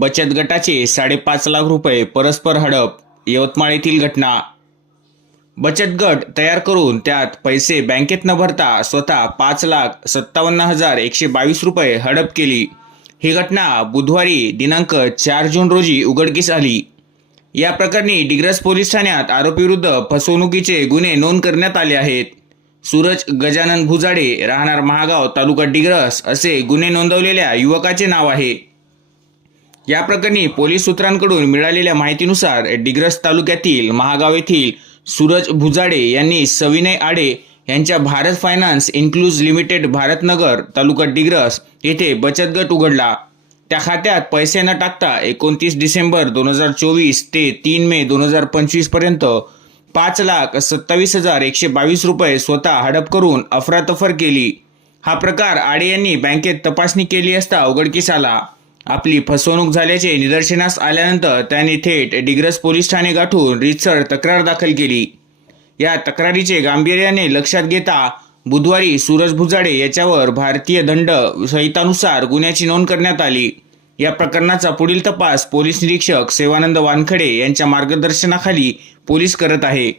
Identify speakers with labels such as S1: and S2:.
S1: बचत गटाचे साडेपाच लाख रुपये परस्पर हडप यवतमाळ येथील घटना. बचत गट तयार करून त्यात पैसे बँकेत न भरता स्वतः पाच लाख सत्तावन्न हजार एकशे बावीस रुपये हडप केली. ही घटना बुधवारी दिनांक चार जून रोजी उघडकीस आली. या प्रकरणी डिग्रस पोलीस ठाण्यात आरोपीविरुद्ध फसवणुकीचे गुन्हे नोंद करण्यात आले आहेत. सूरज गजानन भुजाडे राहणार महागाव तालुका डिग्रस असे गुन्हे नोंदवलेल्या युवकाचे नाव आहे. या प्रकरणी पोलीस सूत्रांकडून मिळालेल्या माहितीनुसार डिग्रस तालुक्यातील महागाव येथील सूरज भुजाडे यांनी सविनय आडे यांच्या Bharat finance inclusion limited Bharatnagar तालुका डिग्रस येथे बचत गट उघडला. त्या खात्यात पैसे न टाकता एकोणतीस डिसेंबर दोन हजार चोवीस ते तीन मे दोन हजार पंचवीसपर्यंत पाच लाख सत्तावीस हजार एकशे बावीस रुपये स्वतः हडप करून अफरातफर केली. हा प्रकार आडे यांनी बँकेत तपासणी केली असता उघडकीस आला. आपली फसवणूक झाल्याचे निदर्शनास आल्यानंतर त्यांनी थेट डिग्रस पोलीस ठाणे गाठून रितसर तक्रार दाखल केली. या तक्रारीचे गांभीर्याने लक्षात घेता बुधवारी सूरज भुजाडे याच्यावर भारतीय दंड संहितानुसार गुन्ह्याची नोंद करण्यात आली. या प्रकरणाचा पुढील तपास पोलीस निरीक्षक सेवानंद वानखडे यांच्या मार्गदर्शनाखाली पोलीस करत आहे.